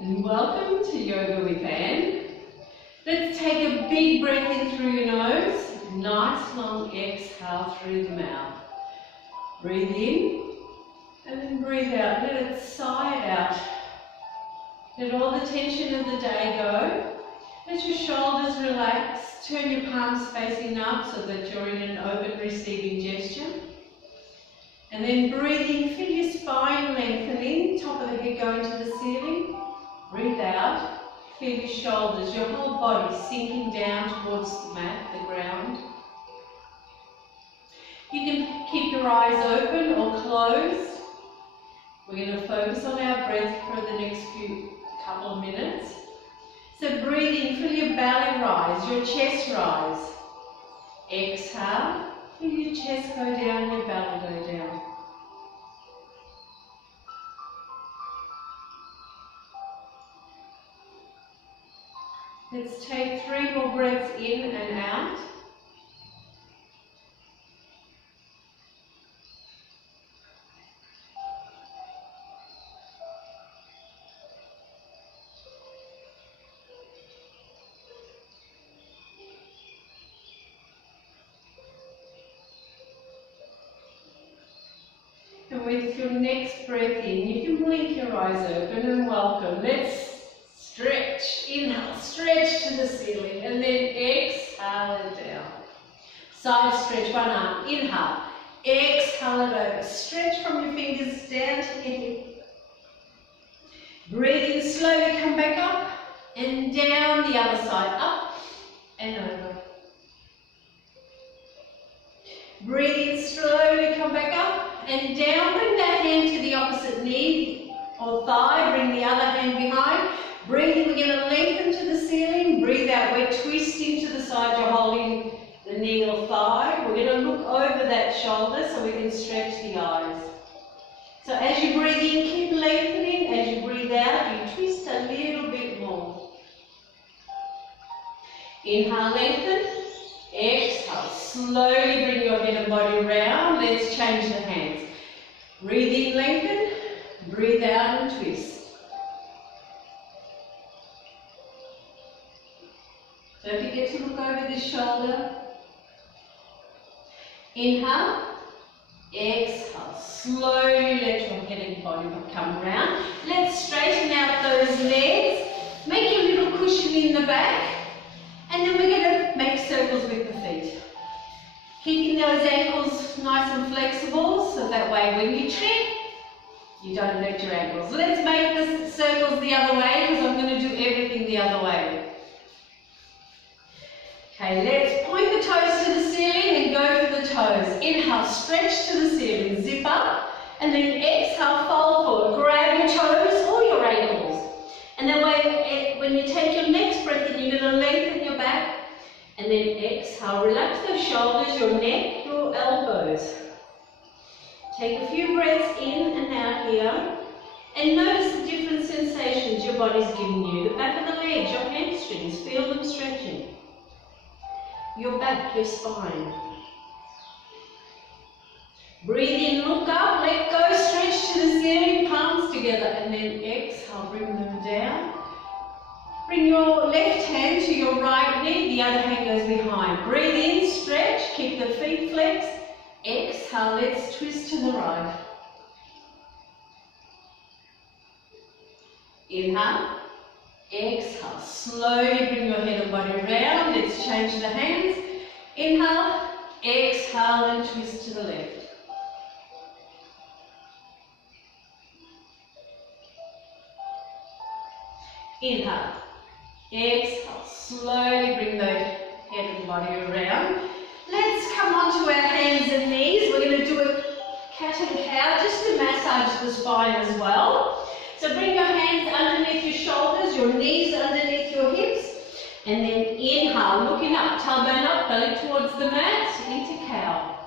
and welcome to Yoga with Anne. Let's take a big breath in through your nose, nice long exhale through the mouth. Breathe in and then breathe out. Let it sigh it out. Let all the tension of the day go. Let your shoulders relax. Turn your palms facing up so that you're in an open receiving gesture. And then breathe in, feel your spine lengthening, top of the head going to the ceiling. Breathe out, feel your shoulders, your whole body sinking down towards the mat, the ground. You can keep your eyes open or closed. We're going to focus on our breath for the next couple of minutes. So breathe in, feel your belly rise, your chest rise. Exhale, feel your chest go down, your belly go down. Let's take 3 more breaths in and out. And with your next breath in, you can blink your eyes open and welcome. Let's stretch. Inhale, stretch to the ceiling, and then exhale it down. Side stretch, one arm. Inhale, exhale it over. Stretch from your fingers down to your hip. Breathe in, slowly come back up and down the other side, up and over. Breathe in, slowly come back up and down. Bring that hand to the opposite knee or thigh. Bring the other hand behind. Breathe in, we're going to lengthen to the ceiling. Breathe out, we're twisting to the side. You're holding the knee or thigh. We're going to look over that shoulder so we can stretch the eyes. So as you breathe in, keep lengthening. As you breathe out, you twist a little bit more. Inhale, lengthen. Exhale, slowly bring your head and body round. Let's change the hands. Breathe in, lengthen. Breathe out and twist. Don't forget to look over this shoulder. Inhale. Exhale. Slowly let your head and body come around. Let's straighten out those legs. Make a little cushion in the back. And then we're going to make circles with the feet. Keeping those ankles nice and flexible so that way when you trip, you don't hurt your ankles. Let's make the circles the other way because I'm going to do everything the other way. Okay, let's point the toes to the ceiling and go for the toes. Inhale, stretch to the ceiling, zip up, and then exhale, fold forward. Grab your toes or your ankles. And then when you take your next breath in, you're going to lengthen your back, and then exhale, relax those shoulders, your neck, your elbows. Take a few breaths in and out here, and notice the different sensations your body's giving you. The back of the legs, your hamstrings, feel them stretching. Your back, your spine. Breathe in, look up, let go, stretch to the ceiling, palms together, and then exhale, bring them down. Bring your left hand to your right knee, the other hand goes behind. Breathe in, stretch, keep the feet flexed. Exhale, let's twist to the right. Inhale. Exhale, slowly bring your head and body around. Let's change the hands. Inhale, exhale and twist to the left. Inhale, exhale, slowly bring the head and body around. Let's come onto our hands and knees. We're going to do a cat and cow just to massage the spine as well. So bring your hands underneath your shoulders, your knees underneath your hips, and then inhale, looking up, tailbone up, belly towards the mat, into cow.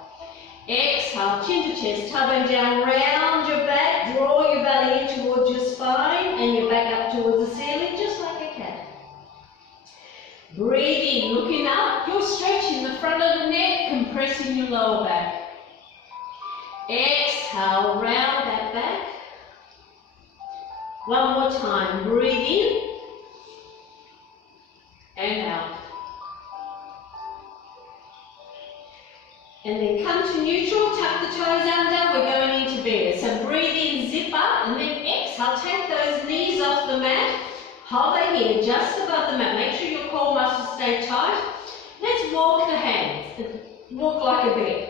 Exhale, chin to chest, tailbone down, round your back, draw your belly in towards your spine, and your back up towards the ceiling, just like a cat. Breathe in, looking up, you're stretching the front of the neck, compressing your lower back. Exhale, round that back. One more time. Breathe in and out. And then come to neutral, tuck the toes under, we're going into bear. So breathe in, zip up, and then exhale, take those knees off the mat, hold it here, just above the mat. Make sure your core muscles stay tight. Let's walk the hands, walk like a bear.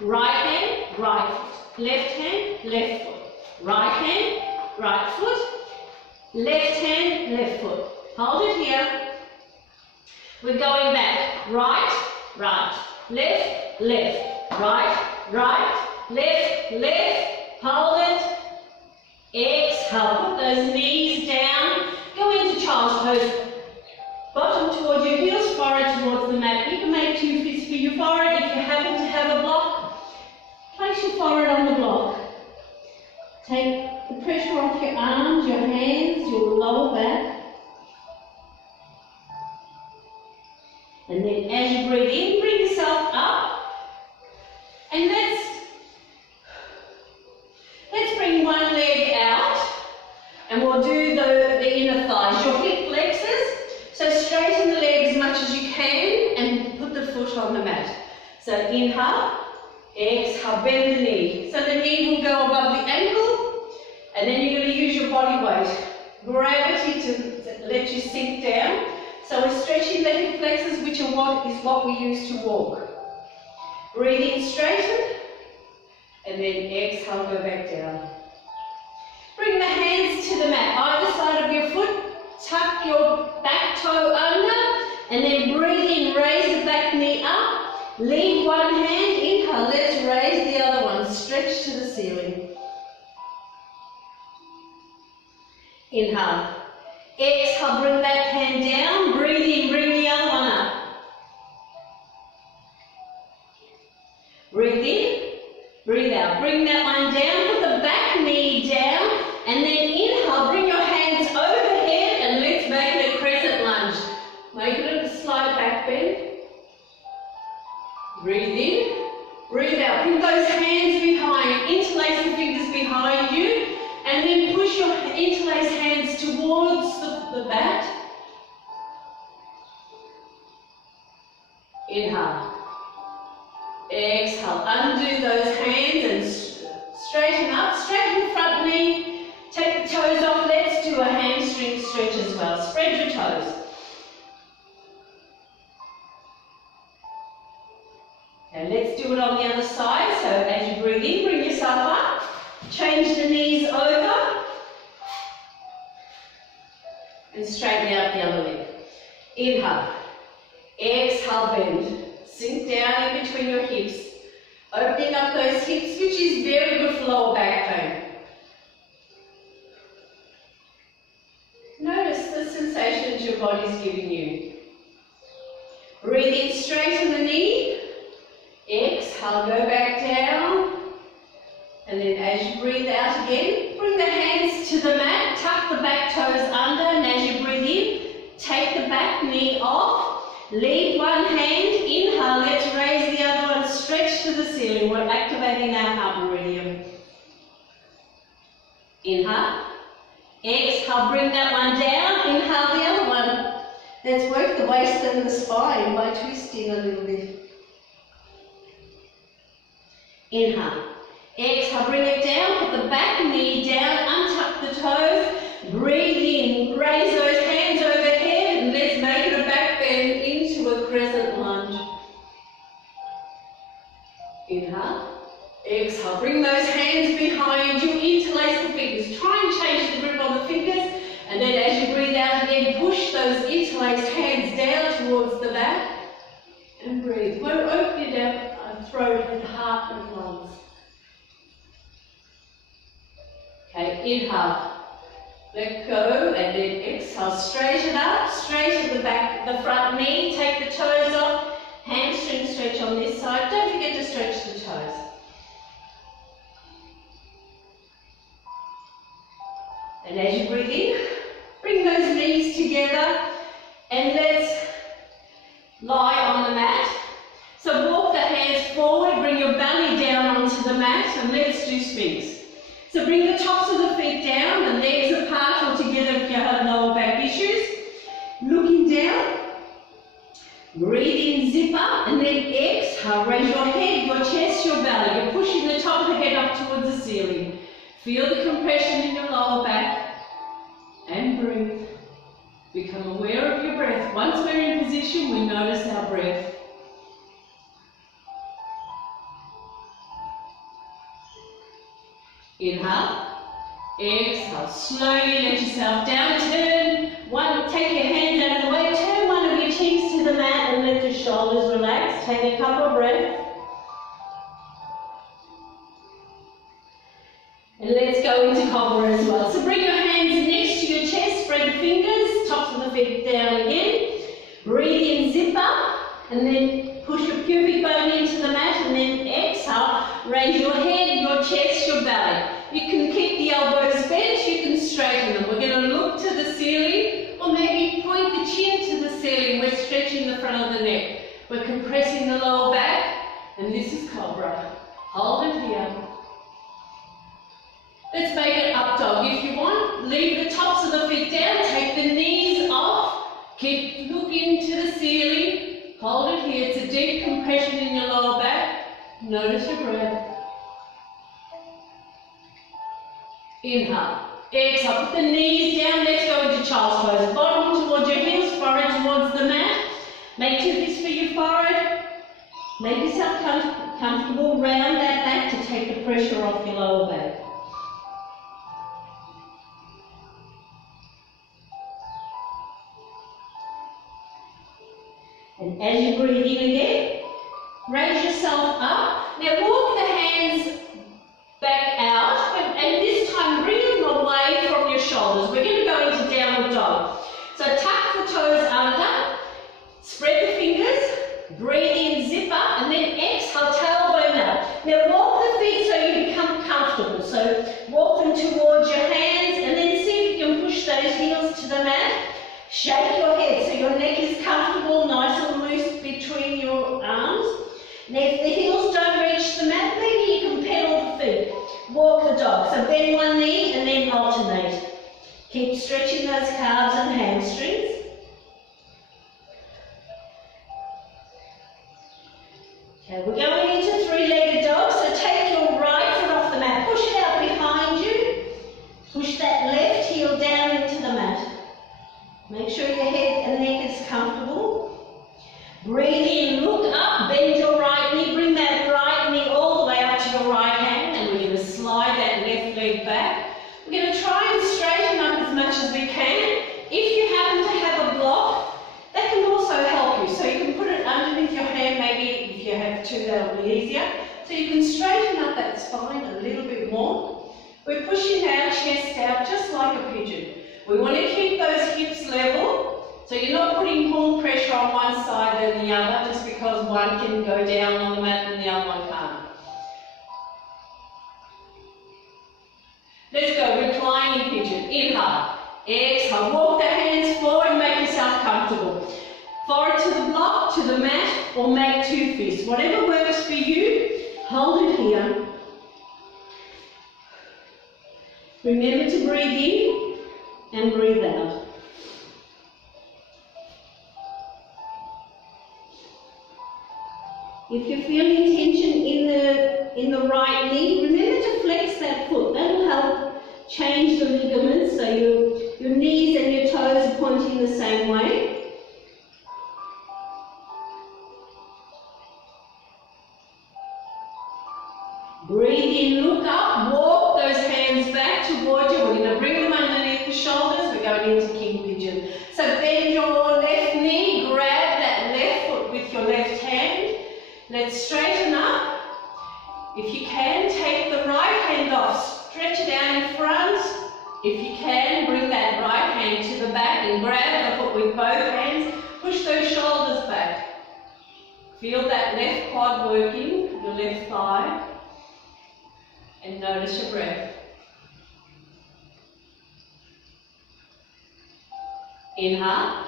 Right hand, right foot. Left hand, left foot. Right hand, right foot. Left hand, left foot. Hold it here. We're going back. Right, right. Left, left, right, right, left, left, hold it, exhale, put those knees down, go into child's pose, bottom towards your heels, forehead towards the mat. You can make 2 fists for your forehead. If you happen to have a block, place your forehead on the block. Take the pressure off your arms, your hands, your lower back. And then as you breathe in, bring yourself up. And let's bring one leg out. And we'll do the inner thighs, your hip flexors. So straighten the leg as much as you can and put the foot on the mat. So inhale, exhale, bend the knee. So the knee will go above the ankle. And then you're going to use your body weight, gravity to let you sink down. So we're stretching the hip flexors, which are what we use to walk. Breathe in, straighten, and then exhale, go back down. Bring the hands to the mat, either side of your foot, tuck your back toe under, and then breathe in, raise the back knee up, leave one hand, inhale, let's raise the other one, stretch to the ceiling. Inhale. Exhale, bring that hand down, breathe in, bring the other one up. Breathe in, breathe out, bring that one down, put the back knee down, and then inhale, bring your hands overhead and let's make it a crescent lunge. Make it a slight back bend. Breathe in, breathe out, bring those hands behind, interlace the fingers behind you, and then push your interlaced hands towards the mat. Inhale. Exhale. Undo those hands and straighten up. Straighten the front knee. Take the toes off. Let's do a hamstring stretch as well. Spread your toes. And let's do it on the other side. So as you breathe in, bring yourself up. Change the knees over. And straighten out the other leg. Inhale. Exhale, bend. Sink down in between your hips. Opening up those hips, which is very good for lower back pain. Notice the sensations your body's giving you. Breathe in, straighten the knee. Exhale, go back down. And then as you breathe out again, bring the hands to the mat, tuck the back toes under, and as you breathe in, take the back knee off, leave one hand, inhale, let's raise the other one, stretch to the ceiling. We're activating our heart meridian. Inhale, exhale, bring that one down, inhale the other one. Let's work the waist and the spine by twisting a little bit. Inhale. Exhale, bring it down, put the back knee down, untuck the toes, breathe in, raise those hands overhead, and let's make it a back bend into a crescent lunge. Inhale, exhale, bring those hands behind you, interlace the fingers, try and change the grip on the fingers, and then as you breathe out again, push those interlaced hands down towards the back, and breathe. We're opening our throat and heart and lungs. Okay, inhale, let go, and then exhale, straighten up, straighten the back, the front knee, take the toes off, hamstring stretch on this side, don't forget to stretch the toes. And as you breathe in, bring those knees together, and let's lie on the mat. So walk the hands forward, bring your belly down onto the mat, and let's do Sphinx. So bring the tops of the feet down, the legs apart or together if you have lower back issues. Looking down. Breathe in, zip up, and then exhale. Raise your head, your chest, your belly. You're pushing the top of the head up towards the ceiling. Feel the compression in your lower back. And breathe. Become aware of your breath. Once we're in position, we notice our breath. Inhale. Exhale. Slowly let yourself down. Turn. Take your hands out of the way. Turn one of your cheeks to the mat and let the shoulders relax. Take a couple of breaths. And let's go into cobra as well. So bring your hands next to your chest. Spread the fingers. Tops of the feet down again. Breathe in, zip up. And then push your pubic bone into the mat. And then exhale. Raise your head, your chest, your belly. You can keep the elbows bent, you can straighten them. We're going to look to the ceiling, or maybe point the chin to the ceiling. We're stretching the front of the neck. We're compressing the lower back, and this is cobra. Hold it here. Let's make it up dog if you want. Leave the tops of the feet down, take the knees off, keep looking to the ceiling. Hold it here. It's a deep compression in your lower back. Notice your breath. Inhale. Exhale. Put the knees down. Let's go into child's pose. Bottom towards your heels, forehead towards the mat. Make two fists for your forehead. Make yourself comfortable. Round that back to take the pressure off your lower back. And as you breathe in again, raise yourself up. Now walk the hands back out, and this time bring them away from your shoulders. We're going to go into downward dog. So tuck the toes under, spread the fingers, breathe in, zip up, and then exhale, tailbone up. Now walk the feet so you become comfortable. So walk them towards your hands, and then see if you can push those heels to the mat. Shake your head so your neck is comfortable, nice and loose between your arms. Now if the heels don't reach the mat, maybe you can pedal the feet. Walk the dog. So bend one knee and then alternate. Keep stretching those calves and hamstrings. Okay, we're going into three-legged dog. So take your right foot off the mat. Push it out behind you. Push that left heel down into the mat. Make sure your head and neck is comfortable. Breathe in, look up, bend your right knee, bring that right knee all the way up to your right hand, and we're going to slide that left leg back. We're going to try and straighten up as much as we can. If you happen to have a block, that can also help you. So you can put it underneath your hand, maybe if you have two, that'll be easier. So you can straighten up that spine a little bit more. We're pushing our chest out just like a pigeon. We want to keep those hips level, so you're not putting more pressure on one side than the other just because one can go down on the mat and the other one can't. Let's go, reclining pigeon. Inhale, exhale, walk the hands forward, make yourself comfortable. Forward to the block, to the mat, or make two fists. Whatever works for you, hold it here. Remember to breathe in and breathe out. If you're feeling tension in the right knee, remember to flex that foot. That'll help change the ligaments so your knees and your toes are pointing the same way. Breathe in, look up, walk those hands back towards you. We're going to bring them underneath the shoulders. We're going into king pigeon. So bend your left knee, grab that left foot with your left hand. Let's straighten up. If you can, take the right hand off, stretch it out in front. If you can, bring that right hand to the back and grab the foot with both hands. Push those shoulders back. Feel that left quad working, your left thigh. And notice your breath. Inhale,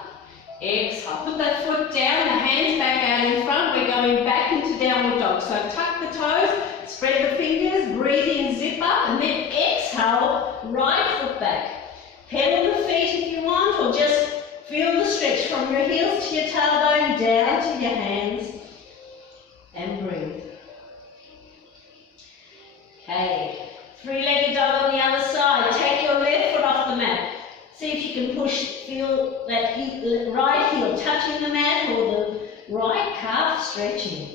exhale. Put that foot down, the hands back out in front. We're going back into downward dog. So tuck the toes, Spread the fingers, breathe in, zip up, and then exhale, right foot back. Pedal the feet if you want, or just feel the stretch from your heels to your tailbone, down to your hands, and breathe. Okay, three-legged dog on the other side. Take your left foot off the mat. See if you can feel that right heel touching the mat or the right calf stretching.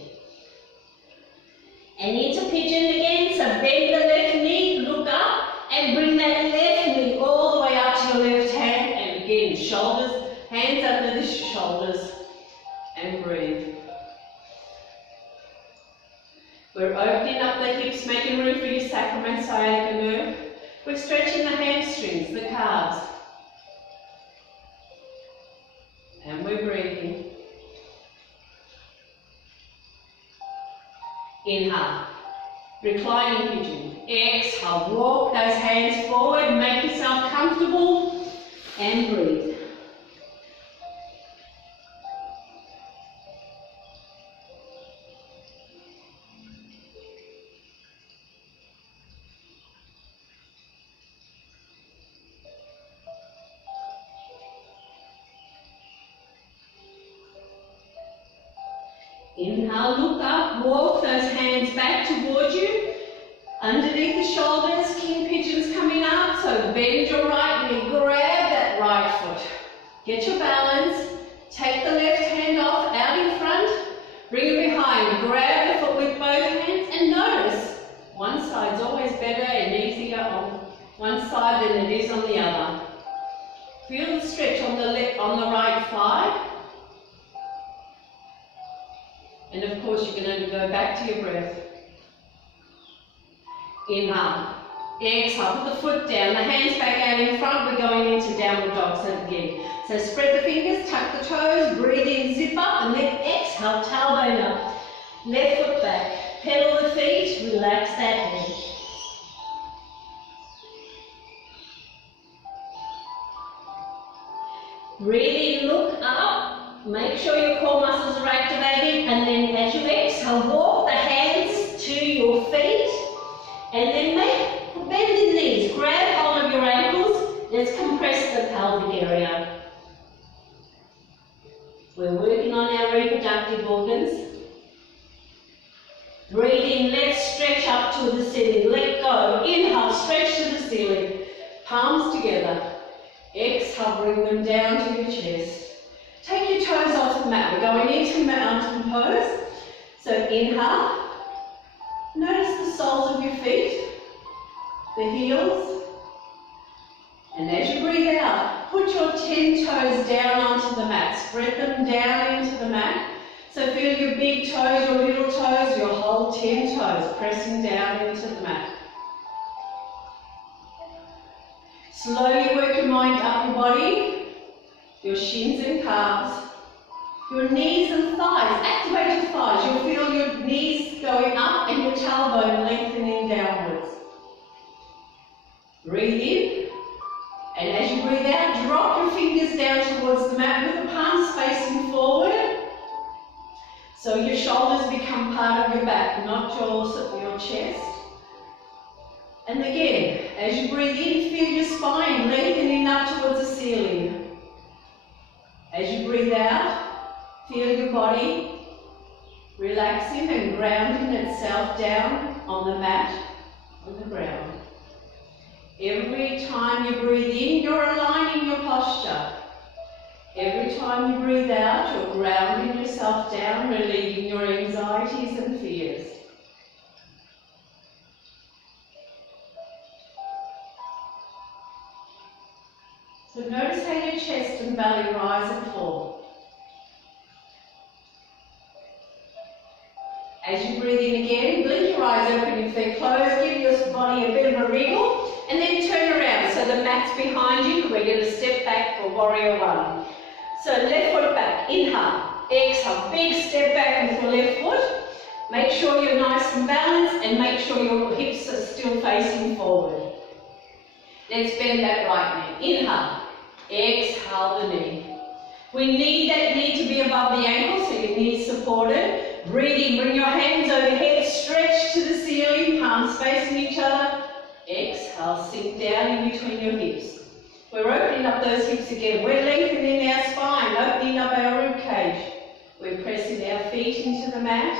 And into pigeon again, so bend the left knee, look up, and bring that left knee all the way up to your left hand. And again, shoulders, hands under the shoulders, and breathe. We're opening up the hips, making room for your sacrum and sciatica nerve. We're stretching the hamstrings, the calves. And we're breathing. Inhale, reclining pigeon. Exhale, walk those hands forward, make yourself comfortable, and breathe. Inhale, look up, walk those hands back towards you. Underneath the shoulders, king pigeon's coming up, so bend your right knee, grab that right foot. Get your balance, take the left hand off, out in front, bring it behind, grab the foot with both hands, and notice one side's always better and easier on one side than it is on the other. Feel the stretch on the right thigh. And of course, you can only go back to your breath. Inhale. Exhale. Put the foot down. The hands back out in front. We're going into downward dog. So again. So spread the fingers, tuck the toes, breathe in, zip up, and then exhale, tailbone up. Left foot back. Pedal the feet. Relax that head. Breathe in, look up. Make sure your core muscles are activated, and then as you exhale, walk the hands to your feet, and then bend the knees, grab hold of your ankles, let's compress the pelvic area. We're working on our reproductive organs. Breathe in, let's stretch up to the ceiling, let go, inhale, stretch to the ceiling, palms together, exhale, bring them down to your chest. Take your toes off the mat. We're going into mountain pose. So inhale. Notice the soles of your feet, the heels. And as you breathe out, put your 10 toes down onto the mat. Spread them down into the mat. So feel your big toes, your little toes, your whole 10 toes pressing down into the mat. Slowly work your mind up your body. Your shins and calves, your knees and thighs. Activate your thighs. You'll feel your knees going up and your tailbone lengthening downwards. Breathe in, and as you breathe out, drop your fingers down towards the mat with the palms facing forward. So your shoulders become part of your back, not your chest. And again, as you breathe in, feel your spine lengthening up towards the ceiling. As you breathe out, feel your body relaxing and grounding itself down on the mat, on the ground. Every time you breathe in, you're aligning your posture. Every time you breathe out, you're grounding yourself down, relieving your anxieties and fears. So notice how your chest and belly rise and fall. As you breathe in again, blink your eyes open if they're closed, give your body a bit of a wriggle, and then turn around so the mat's behind you. We're going to step back for warrior one. So left foot back, inhale, exhale, big step back with your left foot. Make sure you're nice and balanced, and make sure your hips are still facing forward. Let's bend that right knee. Inhale. Exhale the knee. We need that knee to be above the ankle, so your knee's supported. Breathe in, bring your hands overhead, stretch to the ceiling, palms facing each other. Exhale, sink down in between your hips. We're opening up those hips again. We're lengthening our spine, opening up our rib cage. We're pressing our feet into the mat.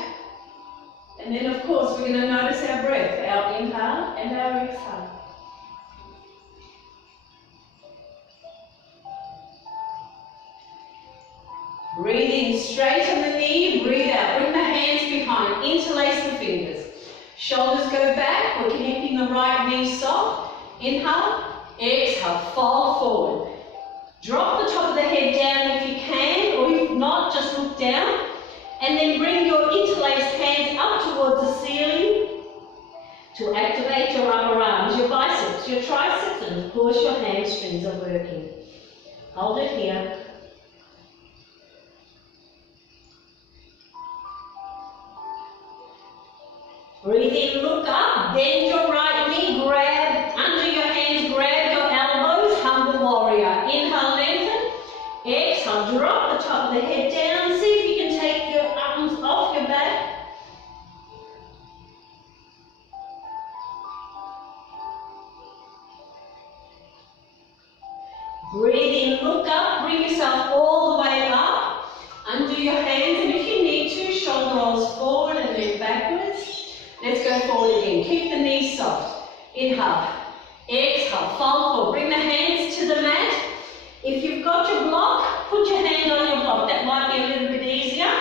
And then, of course, we're going to notice our breath, our inhale and our exhale. Breathe in, straighten the knee, breathe out. Bring the hands behind, interlace the fingers. Shoulders go back, we're keeping the right knee soft. Inhale, exhale, fold forward. Drop the top of the head down if you can, or if not, just look down. And then bring your interlaced hands up towards the ceiling to activate your upper arms, your biceps, your triceps, and of course your hamstrings are working. Hold it here. Breathe in, look up, bend your right knee, grab, under your hands, grab your elbows, humble warrior. Inhale, lengthen. Exhale, drop the top of the head down. See if you can take your arms off your back. Breathe in, look up, bring yourself all the way up. Undo your hands, and if you need to, shoulder rolls forward and then backwards. Let's go forward again. Keep the knees soft. Inhale. Exhale. Fold forward. Bring the hands to the mat. If you've got your block, put your hand on your block. That might be a little bit easier.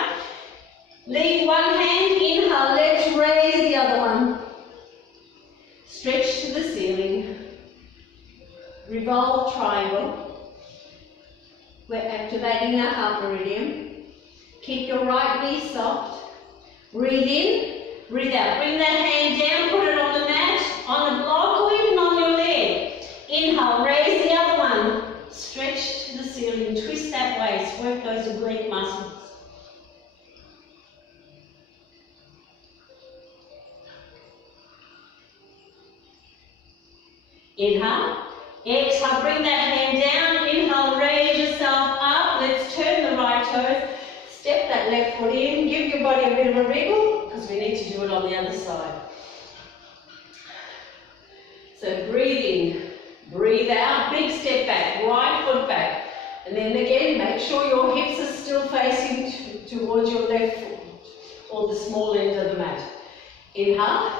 Leave one hand. Inhale. Let's raise the other one. Stretch to the ceiling. Revolve triangle. We're activating the heart meridian. Keep your right knee soft. Breathe in. Breathe out. Bring that hand down, put it on the mat, on the block, or even on your leg. Inhale, raise the other one. Stretch to the ceiling, twist that waist, work those oblique muscles. Inhale. Exhale, bring that hand down. Inhale, raise yourself up. Let's turn the right toes. Step that left foot in. Give your body a bit of a wriggle, because we need to do it on the other side. So breathe in, breathe out, big step back, right foot back. And then again, make sure your hips are still facing towards your left foot, or the small end of the mat. Inhale,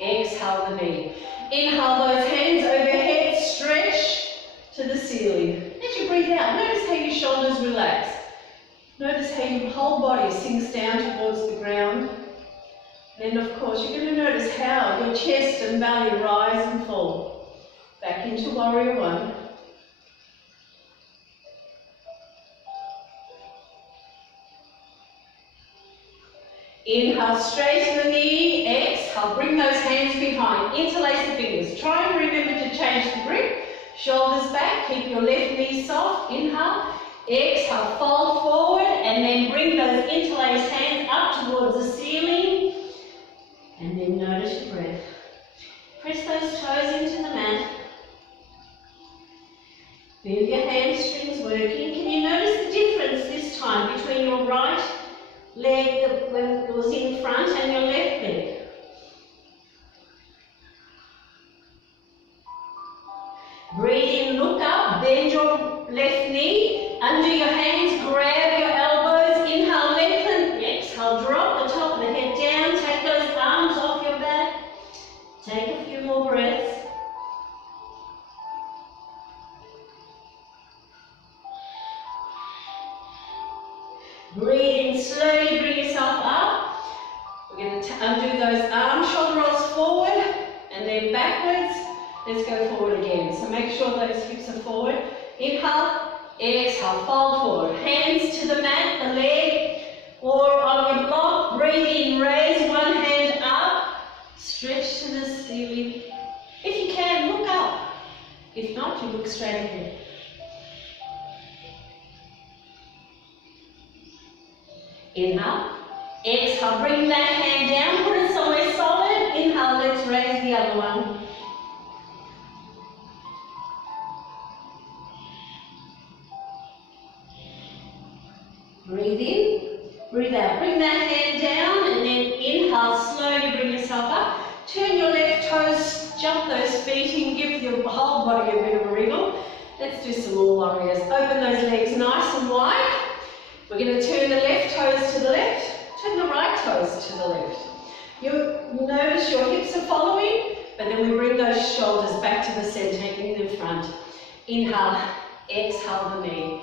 exhale the knee. Inhale those hands overhead, stretch to the ceiling. As you breathe out, notice how your shoulders relax. Notice how your whole body sinks down towards the ground. Then, of course, you're going to notice how your chest and belly rise and fall. Back into warrior one. Inhale, straighten the knee. Exhale, bring those hands behind. Interlace the fingers. Try and remember to change the grip. Shoulders back. Keep your left knee soft. Inhale. Exhale, fold forward, and then bring those interlaced hands up towards the ceiling. And then notice your breath. Press those toes into the mat. Feel your hamstrings working. Can you notice the difference this time between your right leg when it was in front and your left leg? Breathe in, look up, bend your left knee. Under your hands, grab your elbows. Inhale, lengthen. Exhale, drop the top of the head down. Take those arms off your back. Take a few more breaths. Breathe in slowly, bring yourself up. We're going to undo those arms, shoulder rolls forward, and then backwards. Let's go forward again. So make sure those hips are forward. Inhale. Exhale, fold forward. Hands to the mat, the leg, or on your block. Breathe in, raise one hand up. Stretch to the ceiling. If you can, look up. If not, you look straight ahead. Inhale. Exhale, bring that hand down, put it somewhere solid. Inhale, let's raise the other one. Breathe in, breathe out. Bring that hand down. whole body a bit of a wriggle. Let's do some more warriors. Open those legs nice and wide. We're going to turn the left toes to the left, turn the right toes to the left. You notice your hips are following, but then we bring those shoulders back to the centre in the front. Inhale, exhale the knee.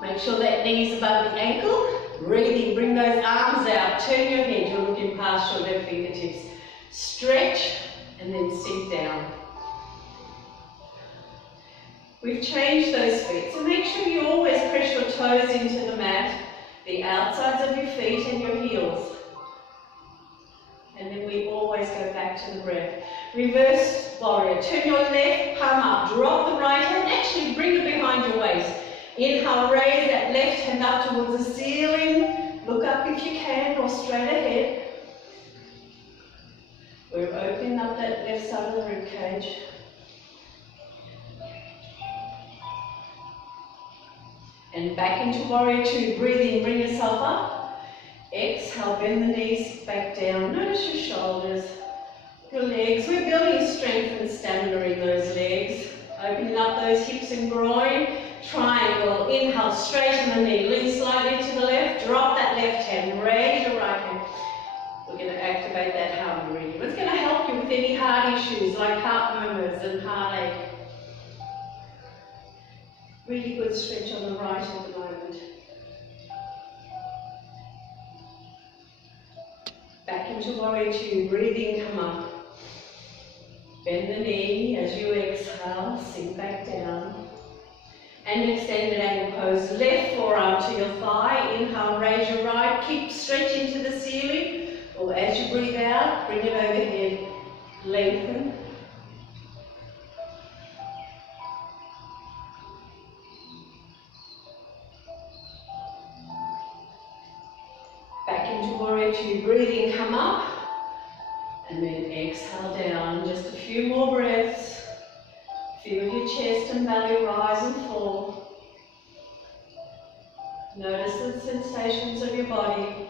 Make sure that knee is above the ankle. Breathe in, bring those arms out, turn your head, you're looking past your left fingertips. Stretch and then sink down. We've changed those feet, so make sure you always press your toes into the mat, the outsides of your feet and your heels. And then we always go back to the breath. Reverse warrior. Turn your left palm up, drop the right hand, actually bring it behind your waist. Inhale, raise that left hand up towards the ceiling. Look up if you can, or straight ahead. We're opening up that left side of the rib cage. And back into warrior two. Breathe in, bring yourself up. Exhale, bend the knees back down. Notice your shoulders, your legs. We're building strength and stamina in those legs. Opening up those hips and groin. Triangle. Inhale, straighten the knee. Lean slightly to the left. Drop that left hand. Raise your right hand. We're going to activate that heart meridian. It's going to help you with any heart issues like heart murmurs and heartache. Really good stretch on the right at the moment. Back into warrior two. Breathe in, come up. Bend the knee as you exhale. Sink back down. And extended angle pose. Left forearm to your thigh. Inhale, raise your right. Keep stretching to the ceiling. Or as you breathe out, bring it overhead. Lengthen. Back into warrior two. Breathe in, come up. And then exhale down. Just a few more breaths. Feel your chest and belly rise and fall. Notice the sensations of your body.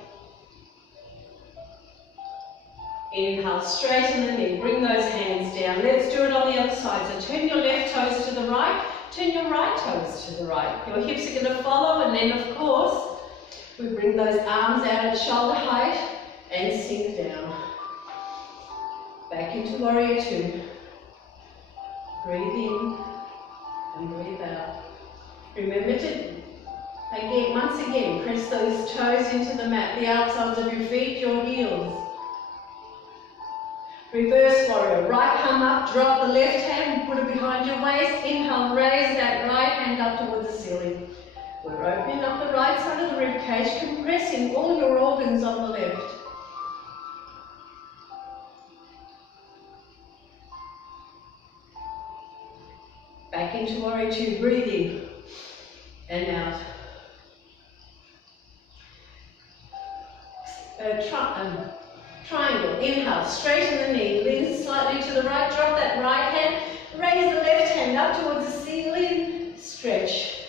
Inhale, straighten the knee. Bring those hands down. Let's do it on the other side. So turn your left toes to the right. Turn your right toes to the right. Your hips are going to follow, and then of course, we bring those arms out at shoulder height and sink down. Back into warrior two. Breathe in and breathe out. Remember to, once again, press those toes into the mat, the outsides of your feet, your heels. Reverse warrior. Right palm up, drop the left hand, put it behind your waist. Inhale, raise that right hand up towards the ceiling. We're opening up the right side of the rib cage, compressing all your organs on the left. Back into warrior two. Breathe in and out. Triangle. Inhale, straighten the knee, lean slightly to the right, drop that right hand, raise the left hand up towards the ceiling, stretch.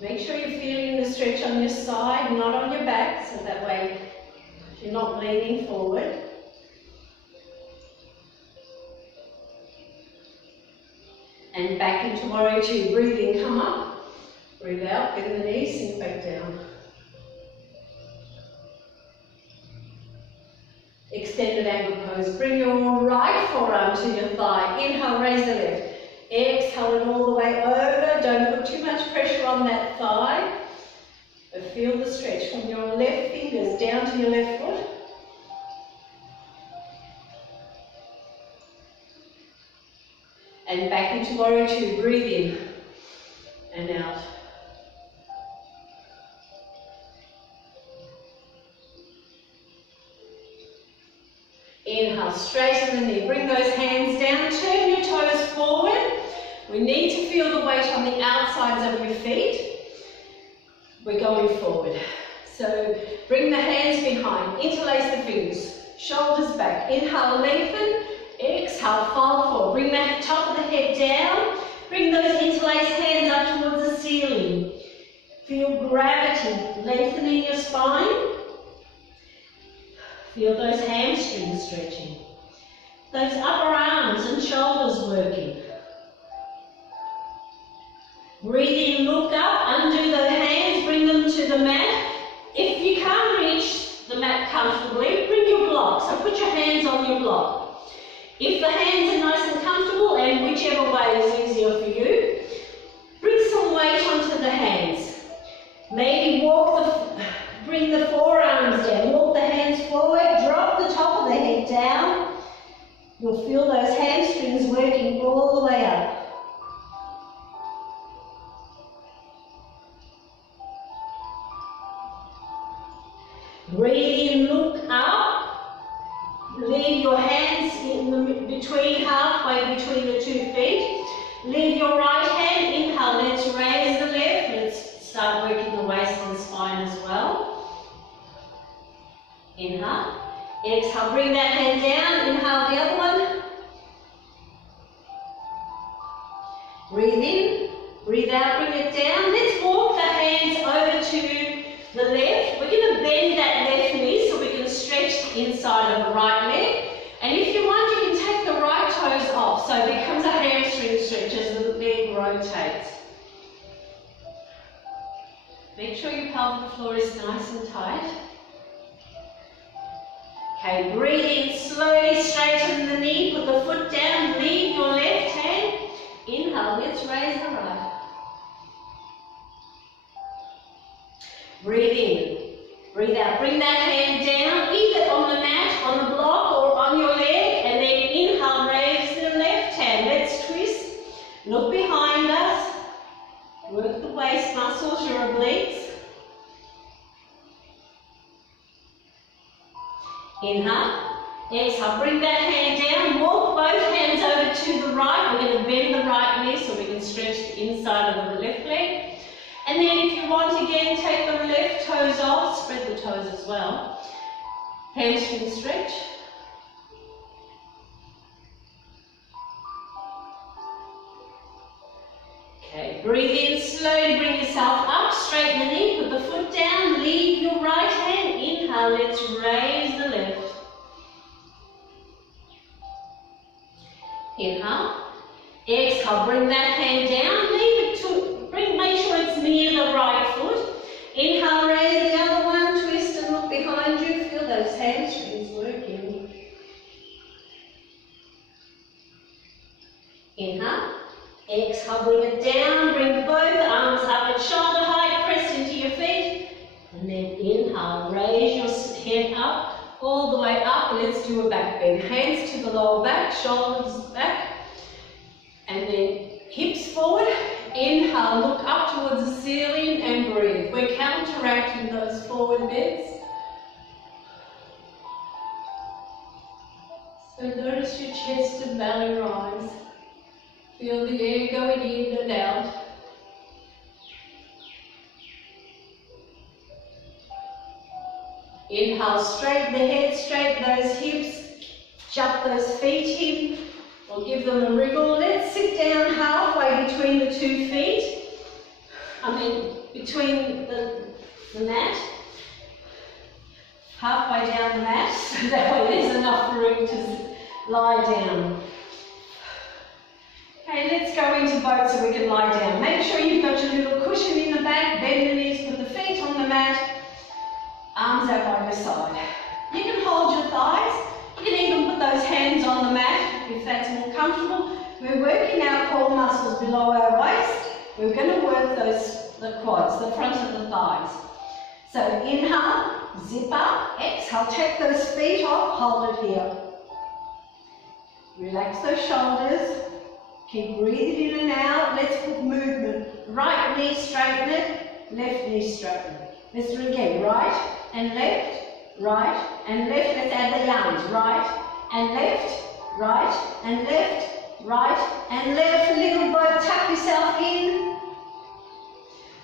Make sure you're feeling the stretch on your side, not on your back, so that way you're not leaning forward. And back into warrior two. Breathe in, come up. Breathe out, bend the knees, sink back down. Extended angle pose. Bring your right forearm to your thigh. Inhale, raise the left. Exhale it all the way over. Don't put too much pressure on that thigh. But feel the stretch from your left fingers down to your left foot. And back into warrior two. Breathe in and out. Inhale, straighten the knee. Bring those hands down. Turn your toes forward. We need to feel the weight on the outsides of your feet. We're going forward. So bring the hands behind. Interlace the fingers. Shoulders back. Inhale, lengthen. Exhale, fold forward. Bring the top of the head down. Bring those interlaced hands up towards the ceiling. Feel gravity lengthening your spine. Feel those hamstrings stretching. those upper arms and shoulders working. Breathe in, look up, undo the hands, bring them to the mat. If you can't reach the mat comfortably, bring your block. So put your hands on your block. If the hands are nice and comfortable, and whichever way is easier for you, bring some weight onto the hands. Maybe bring the forearms down, walk the hands forward, drop the top of the head down. You'll feel those hamstrings working all the way up. Breathe in, look up. Leave your hands halfway between the 2 feet. Leave your right hand, inhale, let's raise the left. Let's start working the waist and spine as well. Inhale. Exhale, bring that hand down, inhale the other one. Breathe in, breathe out, bring it down. Let's walk the hands over to the left. We're going to bend that left knee so we can stretch the inside of the right leg. And if you want, you can take the right toes off so it becomes a hamstring stretch as the leg rotates. Make sure your pelvic floor is nice and tight. Okay, breathe in, slowly straighten the knee, put the foot down, leave your left hand. Inhale, let's raise the right. Breathe in, breathe out, bring that hand down, either on the mat, on the block, or on your leg, and then inhale, raise the left hand. Let's twist, look behind us, work the waist muscles, your obliques. Inhale, exhale, bring that hand down, walk both hands over to the right. We're going to bend the right knee so we can stretch the inside of the left leg. And then if you want, again, take the left toes off, spread the toes as well. Hamstring stretch. Okay, breathe in, slowly bring yourself up, straighten the knee, put the foot down, leave your right hand, inhale, let's raise the left. Inhale, exhale, bring that hand down, leave it to, make sure it's near the right foot. Inhale, raise the other one, twist and look behind you, feel those hamstrings working. Inhale, exhale, bring it down, bring both arms up at shoulder height, press into your feet, and then inhale, raise your head up, all the way up. Let's do a back bend. Hands to the lower back, shoulders back, and then hips forward. Inhale, look up towards the ceiling and breathe. We're counteracting those forward bends. So notice your chest and belly rise. Feel the air going in and out. Inhale, straighten the head, straighten those hips, jump those feet in, or give them a wriggle. Let's sit down halfway between the 2 feet. Between the mat. Halfway down the mat, so that way there's enough room to lie down. Okay, let's go into boat so we can lie down. Make sure you've got your little cushion in the back, bend the knees, put the feet on the mat, arms out by your side. You can hold your thighs. You can even put those hands on the mat if that's more comfortable. We're working our core muscles below our waist. We're going to work the quads, the front of the thighs. So inhale, zip up, exhale, take those feet off, hold it here. Relax those shoulders. Keep breathing in and out. Let's put movement. Right knee, straighten it. Left knee, straighten it. Let's do it again. Right and left. Right and left. Let's add the arms. Right and left. Right and left. Right and left. Little boat. Tuck yourself in.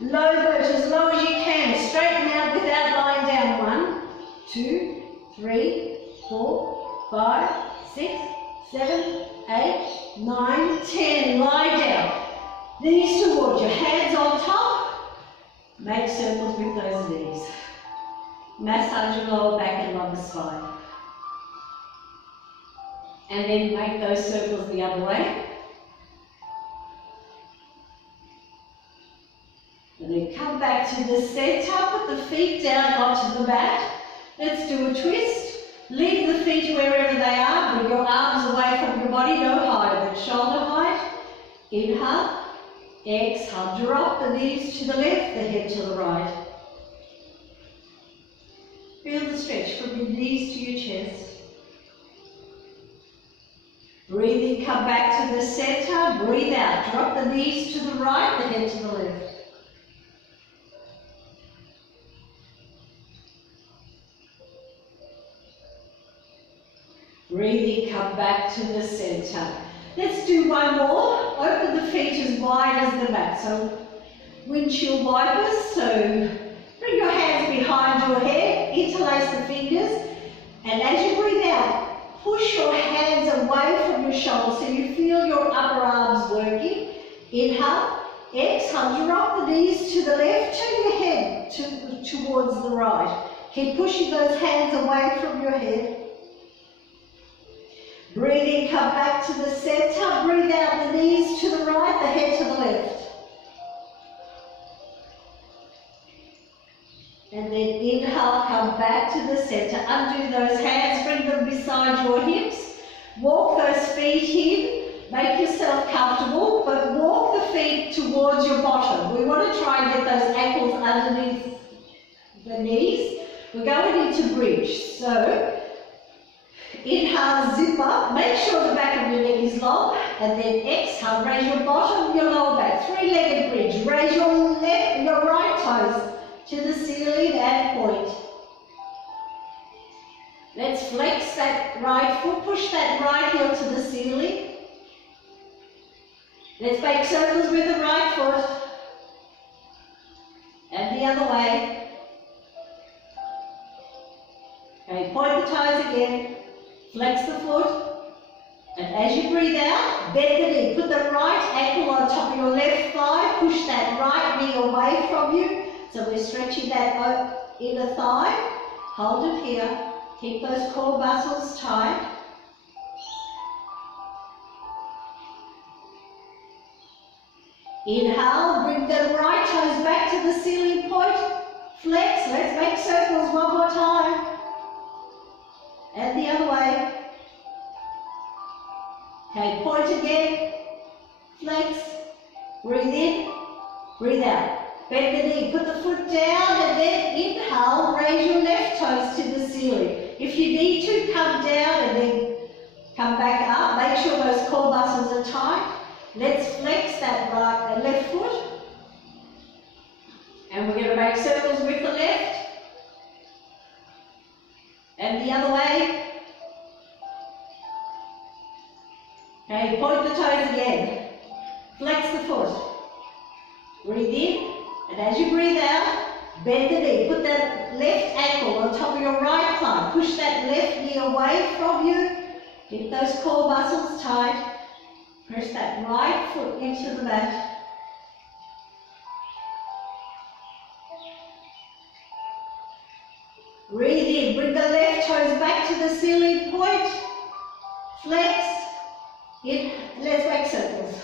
Low boat as low as you can. Straighten out without lying down. 1, 2, 3, 4, 5, 6, 7, 8, 9, 10. Lie down. Knees towards you. Hands on top. Make circles with those knees. Massage your lower back and lower spine. And then make those circles the other way. And then come back to the center, put the feet down onto the mat. Let's do a twist. Leave the feet wherever they are. Bring your arms away from your body, no higher than shoulder height. Inhale, exhale, drop the knees to the left, the head to the right. Feel the stretch from your knees to your chest. Breathe in, come back to the center, breathe out. Drop the knees to the right, the head to the left. Breathe in, come back to the center. Let's do one more. Open the feet as wide as the mat. So windshield wipers. So bring your hands behind your head, interlace the fingers, and as you breathe out, push your hands away from your shoulders so you feel your upper arms working. Inhale, exhale, drop the knees to the left, turn your head towards the right. Keep pushing those hands away from your head. Breathe in, come back to the center, breathe out the knees to the right, the head to the left. And then inhale, come back to the center, undo those hands, bring them beside your hips. Walk those feet in, make yourself comfortable, but walk the feet towards your bottom. We want to try and get those ankles underneath the knees. We're going into bridge, so inhale, zip up, make sure the back of your leg is long, and then exhale, raise your bottom, your lower back, three-legged bridge. Raise your right toes to the ceiling and point. Let's flex that right foot, push that right heel to the ceiling. Let's make circles with the right foot. And the other way. Okay, point the toes again. Flex the foot, and as you breathe out, bend the knee. Put the right ankle on top of your left thigh, push that right knee away from you. So we're stretching that inner thigh. Hold it here. Keep those core muscles tight. Inhale, bring the right toes back to the ceiling point. Flex, let's make circles one more time. And the other way. Okay, point again. Flex. Breathe in. Breathe out. Bend the knee. Put the foot down and then inhale. Raise your left toes to the ceiling. If you need to, come down and then come back up. Make sure those core muscles are tight. Let's flex that right and left foot. And we're going to make circles with the left. And the other way. Okay, point the toes again. Flex the foot. Breathe in, and as you breathe out, bend the knee. Put that left ankle on top of your right thigh. Push that left knee away from you. Keep those core muscles tight. Press that right foot into the mat. Breathe in, bring the left toes back to the ceiling point. Flex. In, let's make circles.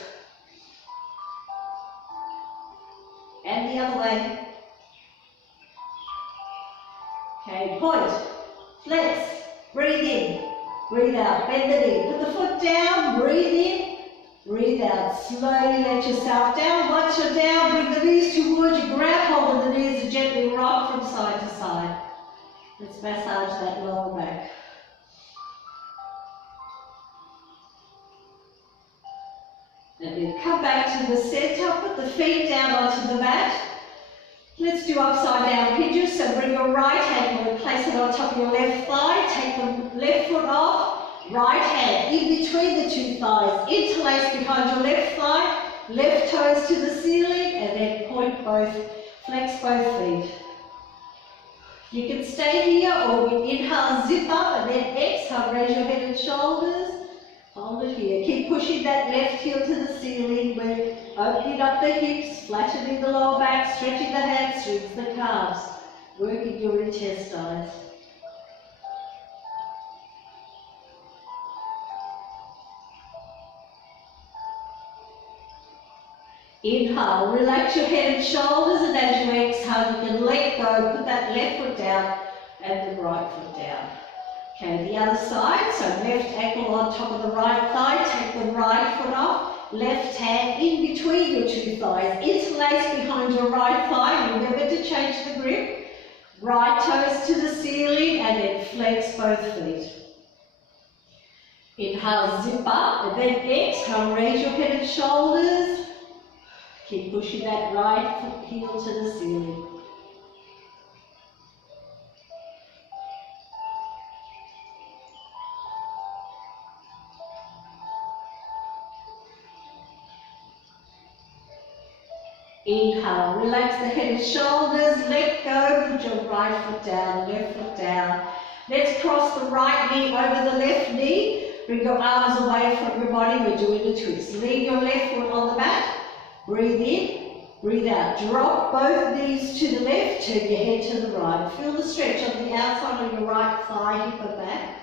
And the other way. Okay, point. Flex. Breathe in. Breathe out. Bend the knee. Put the foot down. Breathe in. Breathe out. Slowly let yourself down. Once you're down, bring the knees towards you. Grab hold of the knees and gently rock from side to side. Let's massage that lower back. And then come back to the center, put the feet down onto the mat. Let's do upside down pigeons. So bring your right ankle and place it on top of your left thigh. Take the left foot off, right hand in between the two thighs. Interlace behind your left thigh, left toes to the ceiling, and then point both, flex both feet. You can stay here, or we inhale, zip up, and then exhale, raise your head and shoulders. Hold it here. Keep pushing that left heel to the ceiling. We're opening up the hips, flattening the lower back, stretching the hamstrings, the calves, working your intestines. Inhale, relax your head and shoulders, and as you exhale, you can let go, put that left foot down and the right foot down. Okay, the other side, so left ankle on top of the right thigh, take the right foot off, left hand in between your two thighs, interlace behind your right thigh, remember to change the grip, right toes to the ceiling, and then flex both feet. Inhale, zip up, and then exhale, raise your head and shoulders. Keep pushing that right foot heel to the ceiling. Inhale, relax the head and shoulders, let go, put your right foot down, left foot down. Let's cross the right knee over the left knee. Bring your arms away from your body, we're doing a twist. Leave your left foot on the mat. Breathe in, breathe out. Drop both knees to the left, turn your head to the right. Feel the stretch on the outside of your right thigh, hip and back.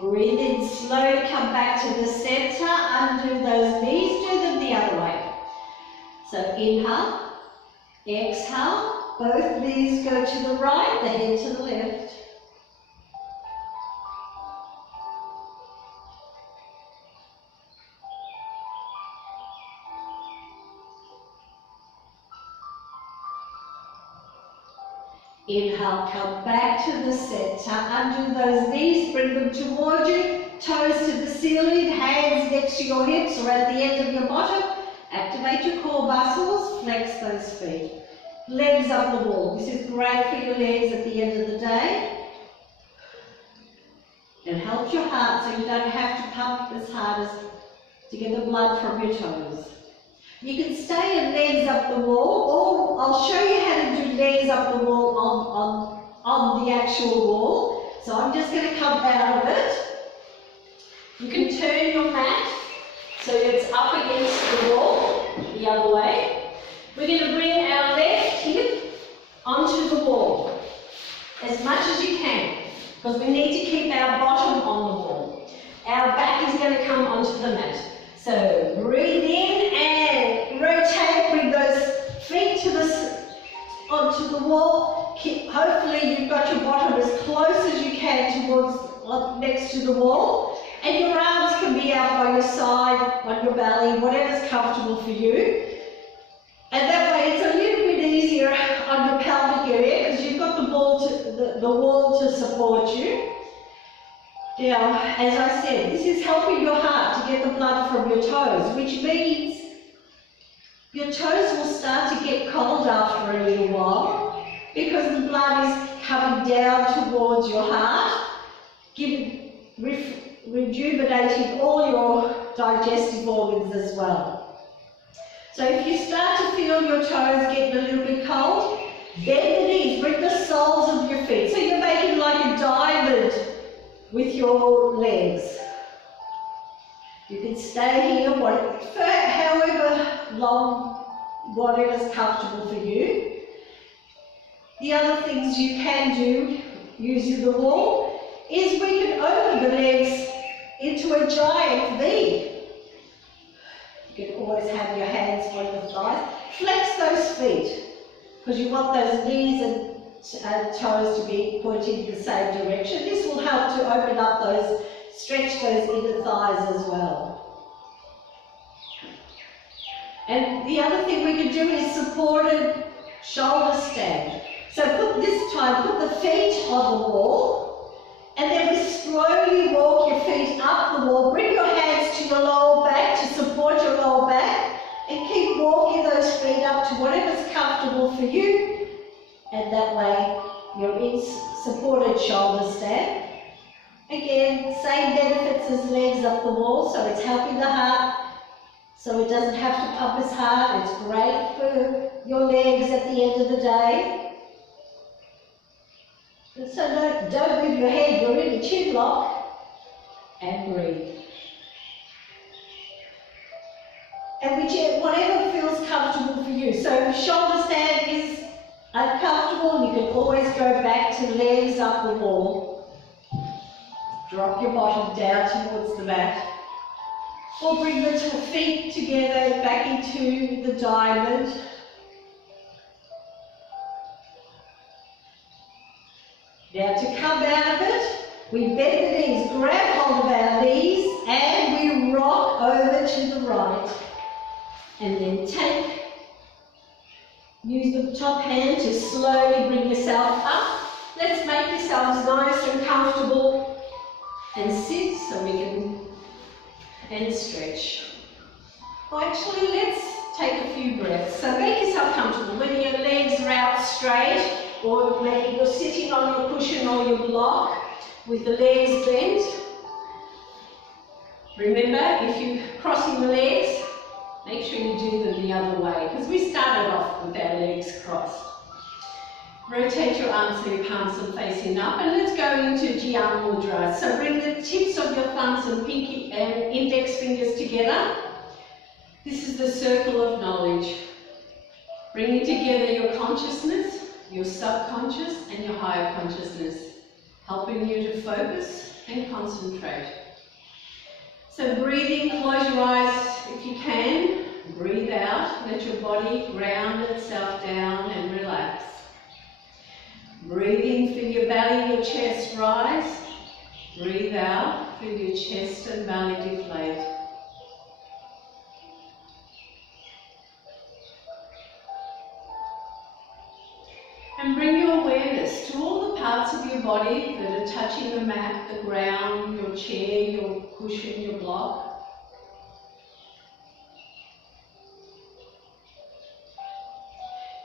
Breathe in, slowly come back to the center, undo those knees, do them the other way. So inhale, exhale, both knees go to the right, the head to the left. Inhale, come back to the center, undo those knees, bring them towards you, toes to the ceiling, hands next to your hips or at the end of your bottom. Activate your core muscles, flex those feet. Legs up the wall. This is great for your legs at the end of the day. It helps your heart so you don't have to pump as hard as to get the blood from your toes. You can stay in legs up the wall, or I'll show you how to do legs up the wall on the actual wall. So I'm just going to come out of it. You can turn your mat so it's up against the wall, the other way. We're going to bring our left hip onto the wall as much as you can, because we need to keep our bottom on the wall. Our back is going to come onto the mat. So breathe in and rotate, bring those feet onto the wall. Hopefully you've got your bottom as close as you can towards next to the wall. And your arms can be out by your side, on your belly, whatever's comfortable for you. And that way it's a little bit easier on your pelvic area because you've got the wall to support you. Now, as I said, this is helping your heart to get the blood from your toes, which means your toes will start to get cold after a little while because the blood is coming down towards your heart, rejuvenating all your digestive organs as well. So if you start to feel your toes getting a little bit cold, bend the knees, bring the soles of your feet. So you're making like a diamond with your legs. You can stay here for however long, whatever's comfortable for you. The other things you can do using the wall is we can open the legs into a giant V. You can always have your hands on your thighs. Flex those feet, because you want those knees and toes to be pointing in the same direction. This will help to open up those, stretch those inner thighs as well. And the other thing we can do is supported shoulder stand. So put the feet on the wall, and then we slowly walk your feet up the wall. Bring your hands to your lower back to support your lower back, and keep walking those feet up to whatever's comfortable for you. And that way you're in supported shoulder stand. Again, same benefits as legs up the wall, so it's helping the heart, so it doesn't have to pump as hard. It's great for your legs at the end of the day. And so don't move your head, you're in a chin lock, and breathe. And whatever feels comfortable for you. So if shoulder stand is uncomfortable, you can always go back to legs up the wall. Drop your bottom down towards the mat. Or bring the feet together back into the diamond. Now to come out of it, we bend the knees, grab hold of our knees, and we rock over to the right. And then use the top hand to slowly bring yourself up. Let's make yourselves nice and comfortable and sit so we can, and stretch. Well, actually, let's take a few breaths. So make yourself comfortable, whether your legs are out straight or maybe you're sitting on your cushion or your block with the legs bent. Remember, if you're crossing the legs, make sure you do them the other way, because we started off with our legs crossed. Rotate your arms so your palms are facing up, and let's go into Jnana Mudra. So bring the tips of your thumbs and pinky and index fingers together. This is the circle of knowledge. Bringing together your consciousness, your subconscious and your higher consciousness, helping you to focus and concentrate. So breathing, close your eyes if you can. Breathe out, let your body ground itself down and relax. Breathe in, feel your belly, your chest rise. Breathe out, feel your chest and belly deflate. And bring your awareness to all the parts of your body that are touching the mat, the ground, your chair, your cushion, your block.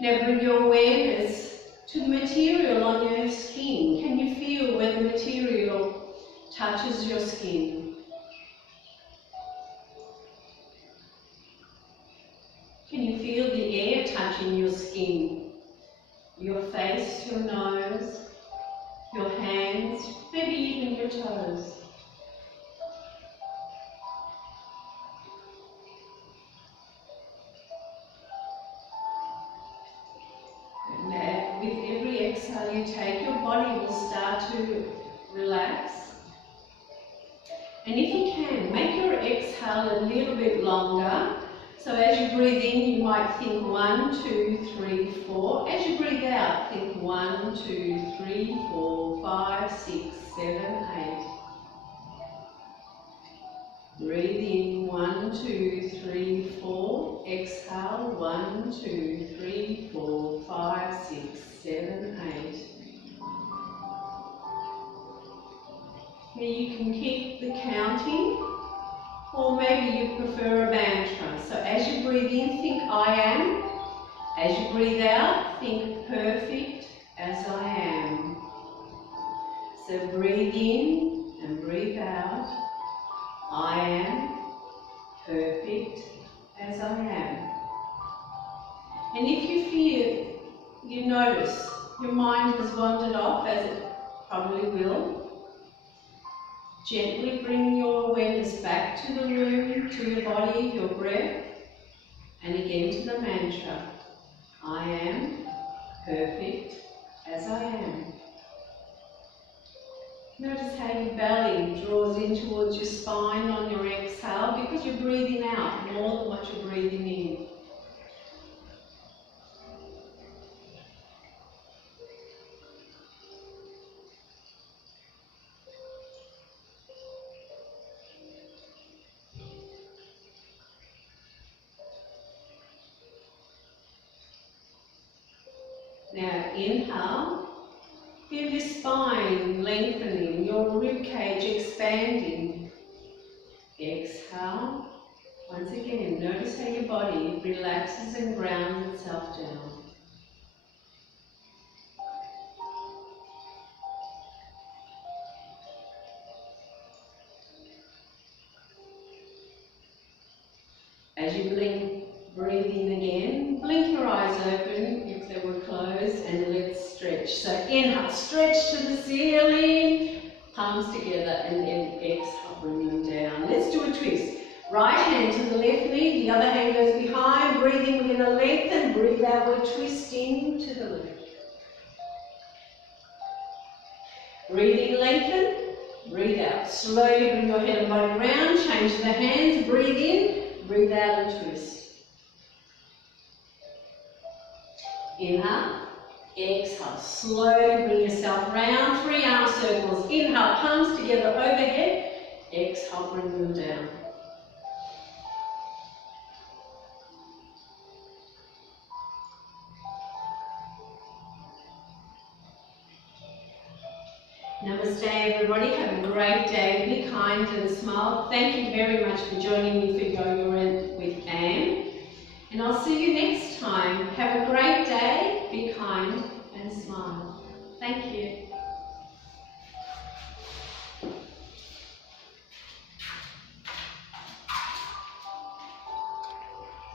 Now bring your awareness to the material on your skin. Can you feel where the material touches your skin? Can you feel the air touching your skin? Your face, your nose, your hands, maybe even your toes. And with every exhale you take, your body will start to relax. And if you can, make your exhale a little bit longer. So as you breathe in, you might think 1, 2, 3, 4. As you breathe out, think 1, 2, 3, 4, 5, 6, 7, 8. Breathe in 1, 2, 3, 4. Exhale 1, 2, 3, 4, 5, 6, 7, 8. Now you can keep the counting, or maybe you prefer a mantra. So as you breathe in, think I am. As you breathe out, think perfect as I am. So breathe in and breathe out. I am perfect as I am. And if you feel, you notice your mind has wandered off, as it probably will, gently bring your awareness back to the room, to your body, your breath, and again to the mantra, I am perfect as I am. Notice how your belly draws in towards your spine on your exhale, because you're breathing out more than what you're breathing in. Now inhale, feel your spine lengthening, your rib cage expanding. Exhale, once again, notice how your body relaxes and grounds itself down. As you breathe in again, blink your eyes open if they were closed, and let's stretch. So inhale, stretch to the ceiling, palms together, and then exhale, bring them down. Let's do a twist. Right hand to the left knee, the other hand goes behind. Breathe in, we're going to lengthen. Breathe out, we're twisting to the left. Breathe in, lengthen. breathe out. Slowly bring your head and body around, change the hands, breathe in, breathe out and twist. Inhale, exhale, slowly bring yourself round, 3 arm circles. Inhale, palms together overhead, exhale, bring them down. Namaste everybody, have a great day, be kind and smile. Thank you very much for joining me for Yoga with Anne.